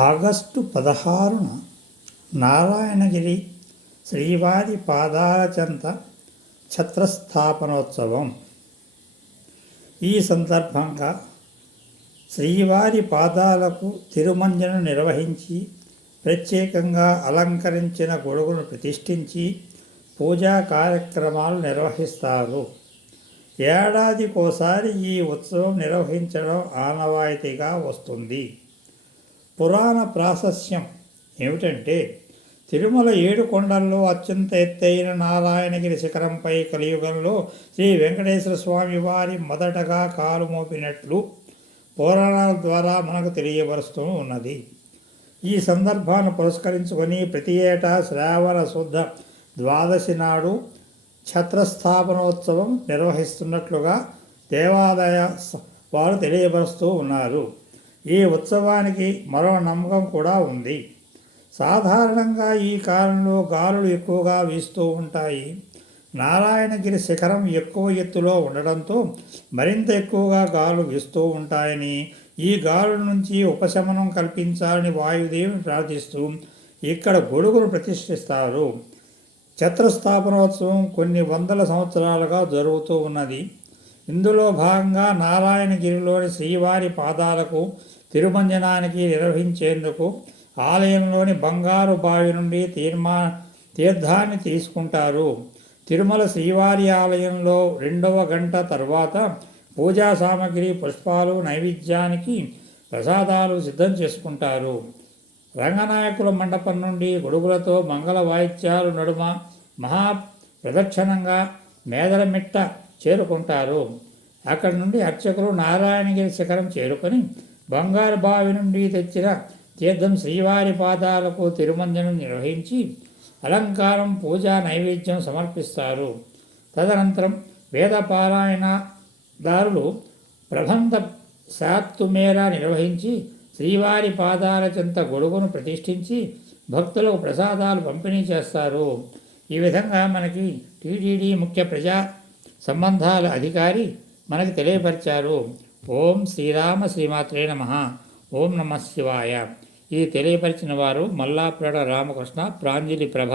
August 16న Narayanagiri శ్రీవారి పాదాల చెంత ఛత్రస్థాపనోత్సవం. ఈ సందర్భంగా శ్రీవారి పాదాలకు తిరుమంజనం నిర్వహించి ప్రత్యేకంగా అలంకరించిన గొడుగును ప్రతిష్ఠించి పూజా కార్యక్రమాలు నిర్వహిస్తారు. ఏడాదికోసారి ఈ ఉత్సవం నిర్వహించడం ఆనవాయితీగా వస్తుంది. పురాణ ప్రాశస్యం ఏమిటంటే, తిరుమల 7 కొండల్లో అత్యంత ఎత్తైన నారాయణగిరి శిఖరంపై కలియుగంలో శ్రీ వెంకటేశ్వర స్వామి వారి మొదటగా కాలు మోపినట్లు పురాణాల ద్వారా మనకు తెలియబరుస్తూ ఉన్నది. ఈ సందర్భాన్ని పురస్కరించుకొని ప్రతి ఏటా శ్రావణ శుద్ధ ద్వాదశి నాడు ఛత్రస్థాపనోత్సవం నిర్వహిస్తున్నట్లుగా దేవాలయ వారు తెలియబరుస్తూ ఉన్నారు. ఈ ఉత్సవానికి మరో నమ్మకం కూడా ఉంది. సాధారణంగా ఈ కాలంలో గాలులు ఎక్కువగా వీస్తూ ఉంటాయి. నారాయణగిరి శిఖరం ఎక్కువ ఎత్తులో ఉండడంతో మరింత ఎక్కువగా గాలులు వీస్తూ ఉంటాయని, ఈ గాలుల నుంచి ఉపశమనం కల్పించాలని వాయుదేవుని ప్రార్థిస్తూ ఇక్కడ గొడుగును ప్రతిష్ఠిస్తారు. ఛత్రస్థాపనోత్సవం కొన్ని వందల సంవత్సరాలుగా జరుగుతూ ఉన్నది. ఇందులో భాగంగా నారాయణగిరిలోని శ్రీవారి పాదాలకు తిరుమంజనానికి నిర్వహించేందుకు ఆలయంలోని బంగారు బావి నుండి తీర్థాన్ని తీసుకుంటారు. తిరుమల శ్రీవారి ఆలయంలో 2వ గంట తర్వాత పూజా సామగ్రి, పుష్పాలు, నైవేద్యానికి ప్రసాదాలు సిద్ధం చేసుకుంటారు. రంగనాయకుల మండపం నుండి గొడుగులతో మంగళ వాయిద్యాలు నడుమ మహా ప్రదక్షిణంగా మేదరమిట్ట చేరుకుంటారు. అక్కడి నుండి అర్చకులు నారాయణగిరి శిఖరం చేరుకొని బంగారు బావి నుండి తెచ్చిన తీర్థం శ్రీవారి పాదాలకు తిరుమంజనం నిర్వహించి అలంకారం, పూజా నైవేద్యం సమర్పిస్తారు. తదనంతరం వేద పారాయణదారులు ప్రబంధ శాత్తుమేర నిర్వహించి శ్రీవారి పాదాల చెంత గొడుగును ప్రతిష్ఠించి భక్తులకు ప్రసాదాలు పంపిణీ చేస్తారు. ఈ విధంగా మనకి టీటీడీ ముఖ్య ప్రజా సంబంధాల అధికారి మనకి తెలియపరిచారు. ఓం శ్రీరామ శ్రీమాత్రే నమః. ఓం నమః శివాయ. ఇది తెలియపరిచిన వారు మల్లాప్రడ రామకృష్ణ, ప్రాంజలి ప్రభ.